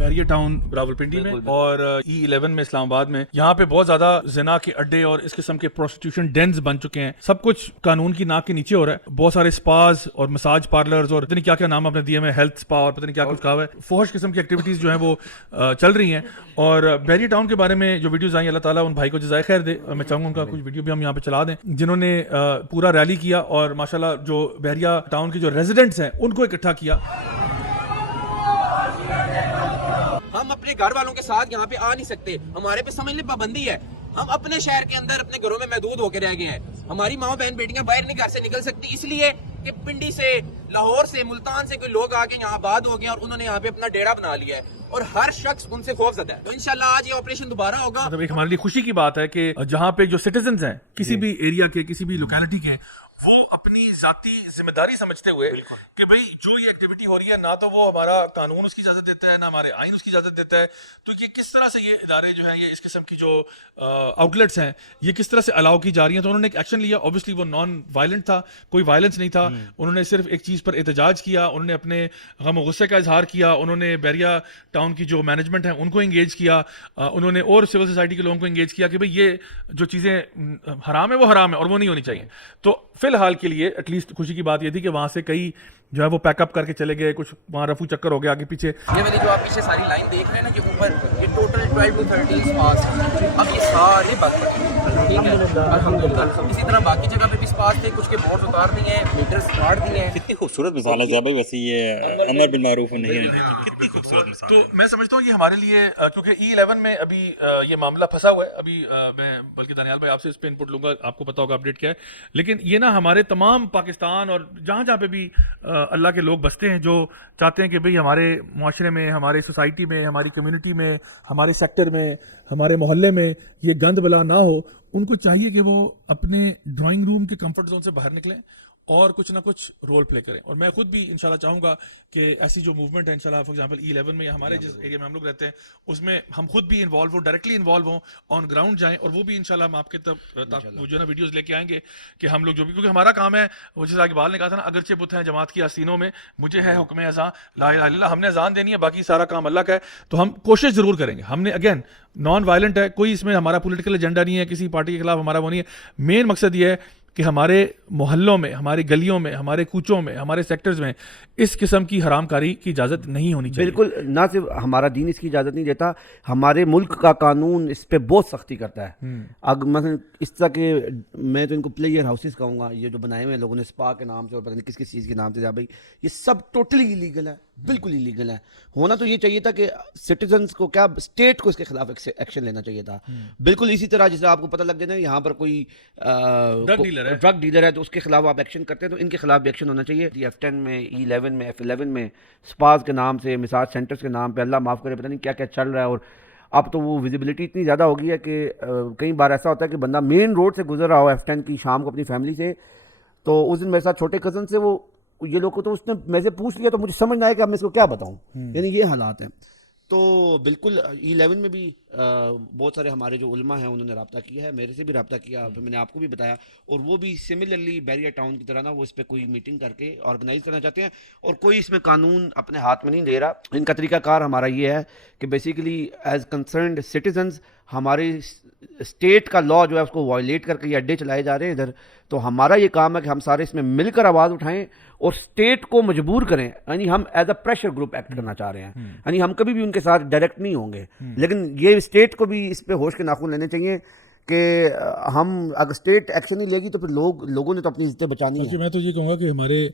Bairiya town Rawalpindi में और E11 में इस्लामाबाद में, यहाँ पे बहुत ज्यादा जिना के अड्डे और इस किस्म के प्रोस्टिट्यूशन डेन्स बन चुके हैं। सब कुछ कानून की नाक के नीचे हो रहा है। बहुत सारे स्पाज और मसाज पार्लर्स और पता नहीं क्या क्या नाम आपने दिए हैं, हेल्थ स्पा और पता नहीं क्या कुछ कहा हुआ है, फोहश किस्म की एक्टिविटीज जो है वो चल रही हैं। और बैरिया टाउन के बारे में जो वीडियोज आई, अल्लाह ताला उन भाई को जज़ाए खैर दे। मैं चाहूंगा उनका कुछ वीडियो भी हम यहाँ पे चला दें, जिन्होंने पूरा रैली किया और माशाल्लाह जो बैरिया टाउन के जो रेजिडेंट्स हैं उनको इकट्ठा किया। हम अपने घर वालों के साथ यहाँ पे आ नहीं सकते, हमारे पे समझ ले पाबंदी है। हम अपने शहर के अंदर अपने घरों में महदूद होकर रह गए हैं। हमारी माँ बहन बेटियां बाहर नहीं घर से निकल सकती, इसलिए कि पिंडी से, लाहौर से, मुल्तान से कोई लोग आके यहाँ आबाद हो गए और उन्होंने यहाँ पे अपना डेरा बना लिया है और हर शख्स उनसे खौफजदा है। तो इंशाल्लाह आज ये ऑपरेशन दोबारा होगा। मतलब एक हमारे लिए खुशी की बात है कि जहाँ पे जो सिटीजन्स हैं किसी भी एरिया के, किसी भी लोकेलिटी के, वो अपनी जाती जिम्मेदारी समझते हुए कि भाई जो ये एक्टिविटी हो रही है, ना तो वो हमारा कानून उसकी इजाजत देता है, ना हमारे आइन उसकी इजाजत देता है, तो ये किस तरह से ये इदारे जो हैं, ये इस किस्म की जो आउटलेट्स हैं, ये किस तरह से अलाउ की जा रही हैं। तो उन्होंने एक एक्शन लिया। ऑब्वियसली वो नॉन वायलेंट था, कोई वायलेंस नहीं था। उन्होंने सिर्फ एक चीज़ पर एहतजाज किया, उन्होंने अपने गम और गुस्से का इजहार किया, उन्होंने बैरिया टाउन की जो मैनेजमेंट है उनको इंगेज किया, उन्होंने और सिविल सोसाइटी के लोगों को इंगेज किया कि भाई ये जो चीज़ें हराम है वो हराम है और वो नहीं होनी चाहिए। तो फिलहाल के लिए एटलीस्ट खुशी की बात ये थी कि वहाँ से कई जो है वो पैकअप करके चले गए, कुछ वहाँ रफू चक्कर हो गया आगे पीछे। ये वाली जो आप पीछे सारी लाइन देख रहे हैं ना, कि ऊपर ये टोटल 12 to 13 स्पास, अब ये सारे बंद पड़े, ठीक है अल्हम्दुलिल्लाह। इसी तरह बाकी जगह पे भी स्पास थे, कुछ के बोर्ड उतार दिए हैं, मीटर्स काट दिए हैं। कितनी खूबसूरत मिसाल है भाई, वैसे ये अमर बिन मारूफ नहीं है, कितनी खूबसूरत मिसाल। तो मैं समझता हूँ ये हमारे लिए क्योंकि E11 में अभी ये मामला फंसा हुआ है। अभी मैं बल्कि दानियाल भाई आपसे इस पे इनपुट लूंगा, आपको पता होगा अपडेट क्या है। लेकिन ये ना हमारे तमाम पाकिस्तान और जहाँ जहाँ पे भी अल्लाह के लोग बसते हैं, जो चाहते हैं कि भाई हमारे मुआशरे में, हमारे सोसाइटी में, हमारी कम्युनिटी में, हमारे सेक्टर में, हमारे मोहल्ले में ये गंद बला ना हो, उनको चाहिए कि वो अपने ड्राइंग रूम के कंफर्ट जोन से बाहर निकलें और कुछ ना कुछ रोल प्ले करें। और मैं खुद भी इंशाल्लाह चाहूँगा कि ऐसी जो मूवमेंट है इंशाल्लाह, फॉर एग्जांपल E11 में या हमारे जिस एरिया में हम लोग रहते हैं उसमें हम खुद भी इन्वॉल्व हो, डायरेक्टली इन्वॉल्व हों, ऑन ग्राउंड जाएं। और वो भी इंशाल्लाह हम आपके तब जो है ना वीडियोस लेके आएंगे कि हम लोग जो भी, क्योंकि हमारा काम है, वो जैसे इकबाल ने कहा था ना, अगरचे बुत हैं जमात की आस्तीनों में, मुझे है हुक्म अज़ां ला इलाहा इल्लल्लाह, हमने अज़ान देनी है, बाकी सारा काम अल्लाह का है। तो हम कोशिश ज़रूर करेंगे। हमने अगेन नॉन वायलेंट है, कोई इसमें हमारा पॉलिटिकल एजेंडा नहीं है, किसी पार्टी के खिलाफ हमारा वो नहीं है। मेन मकसद ये है कि हमारे मोहल्लों में, हमारी गलियों में, हमारे कूचों में, हमारे सेक्टर्स में इस किस्म की हरामकारी की इजाज़त नहीं होनी चाहिए। बिल्कुल, ना सिर्फ हमारा दीन इसकी इजाज़त नहीं देता, हमारे मुल्क का कानून इस पे बहुत सख्ती करता है। अगर मतलब इस तरह के, मैं तो इनको प्लेयर हाउसेस कहूँगा, ये जो बनाए हुए हैं लोगों ने स्पा के नाम से और पता नहीं किस किस चीज़ के नाम से, भाई ये सब टोटली इलीगल है, बिल्कुल इलीगल है। होना तो ये चाहिए था कि सिटीजन्स को, क्या स्टेट को इसके खिलाफ एक्शन लेना चाहिए था। बिल्कुल इसी तरह जैसे आपको पता लग जाए ना यहाँ पर कोई ड्रग डीलर है तो उसके खिलाफ आप एक्शन करते हैं, तो इनके खिलाफ भी एक्शन होना चाहिए। F10 में, E11 में, F11 में स्पास के नाम से, मसाज सेंटर्स के नाम पे, अल्लाह माफ़ करे, पता नहीं क्या क्या चल रहा है। और अब तो वो विजिबिलिटी इतनी ज़्यादा हो गई है कि कई बार ऐसा होता है कि बंदा मेन रोड से गुजर रहा हो F10 की शाम को अपनी फैमिली से, तो उस दिन मेरे साथ छोटे कज़न से वो ये लोग को, तो उसने मेरे से पूछ लिया, तो मुझे समझ ना आया कि अब मैं इसको क्या बताऊँ। यानी ये हालात हैं। तो बिल्कुल E11 में भी बहुत सारे हमारे जो उलमा हैं उन्होंने रब्ता किया है, मेरे से भी रब्ता किया, फिर मैंने आपको भी बताया। और वो भी सिमिलरली बैरिया टाउन की तरह ना, वो इस पर कोई मीटिंग करके ऑर्गेनाइज करना चाहते हैं और कोई इसमें कानून अपने हाथ में नहीं ले रहा। इनका तरीकाकार हमारा ये है कि बेसिकली एज कंसर्न्ड सिटीजन्स हमारे स्टेट का लॉ जो है उसको वायलेट करके ये अड्डे चलाए जा रहे हैं इधर। तो हमारा ये काम है कि हम सारे इसमें मिलकर आवाज़ उठाएं और स्टेट को मजबूर करें। यानी हम as a pressure group act करना चाह रहे हैं। यानी हम कभी भी उनके साथ डायरेक्ट नहीं होंगे, लेकिन ये स्टेट को भी इस पे होश के नाखून लेने चाहिए कि हम अगर स्टेट एक्शन नहीं लेगी तो फिर लोगों ने तो अपनी इज्जतें बचानी है। मैं तो ये कहूँगा कि हमारे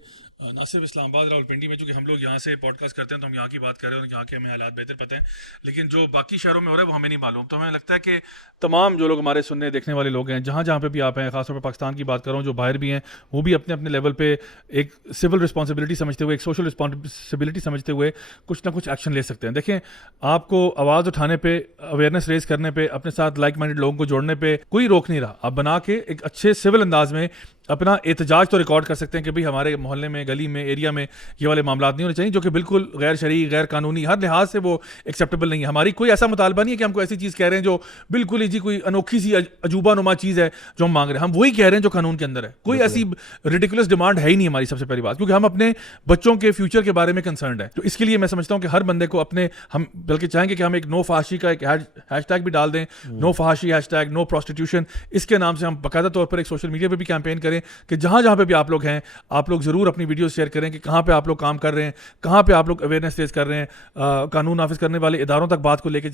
ना सिर्फ इस्लामाबाद, रावलपिंडी में, चूँकि हम लोग यहाँ से पॉडकास्ट करते हैं तो हम यहाँ की बात कर रहे हैं और यहाँ के हमें हालात बेहतर पता हैं, लेकिन जो बाकी शहरों में हो रहा है वो हमें नहीं मालूम। तो हमें लगता है कि तमाम जो लोग हमारे सुनने देखने वाले लोग हैं, जहाँ जहाँ पे भी आप हैं, खासतौर पर पाकिस्तान की बात कर रहा हूँ, जो बाहर भी हैं, वो भी अपने अपने लेवल पे एक सिविल रिस्पॉन्सिबिलिटी समझते हुए, एक सोशल रिस्पॉन्सिबिलिटी समझते हुए कुछ ना कुछ एक्शन ले सकते हैं। देखें, आपको आवाज़ उठाने पे, अवेयरनेस रेज करने पे, अपने साथ लाइक माइंडेड लोगों को जोड़ने पे कोई रोक नहीं रहा। आप बना के एक अच्छे सिविल अंदाज में اپنا احتجاج تو ریکارڈ کر سکتے ہیں کہ بھئی ہمارے محلے میں, گلی میں, ایریا میں یہ والے معاملات نہیں ہونے چاہیے, جو کہ بالکل غیر شرعی, غیر قانونی, ہر لحاظ سے وہ ایکسیپٹیبل نہیں ہے. ہماری کوئی ایسا مطالبہ نہیں ہے کہ ہم کو ایسی چیز کہہ رہے ہیں جو بالکل ہی جی کوئی انوکھی سی عجوبہ نما چیز ہے جو ہم مانگ رہے ہیں. ہم وہی کہہ رہے ہیں جو قانون کے اندر ہے. کوئی ایسی ریڈیکولس ڈیمانڈ ہے ہی نہیں ہماری, سب سے پہلی بات, کیونکہ ہم اپنے بچوں کے فیوچر کے بارے میں کنسرنڈ ہے. تو اس کے لیے میں سمجھتا ہوں کہ ہر بندے کو اپنے, ہم بلکہ چاہیں گے کہ ہم ایک نو فحاشی کا ایک ہیش ٹیگ بھی ڈال دیں, نو فحاشی ہیش ٹیگ, نو پروسٹیٹیوشن, اس کے نام سے ہم باقاعدہ طور پر ایک سوشل میڈیا پہ بھی کیمپین کریں کہ جہاں جہاں پہ بھی آپ لوگ ہیں, آپ لوگ ضرور اپنی ویڈیوز شیئر کریں کہ کہاں پہ آپ لوگ کام کر رہے ہیں, کہاں پہ آپ لوگ اویئرنیس ریز کر رہے ہیں, قانون نافذ کرنے والے اداروں تک بات کو لے کے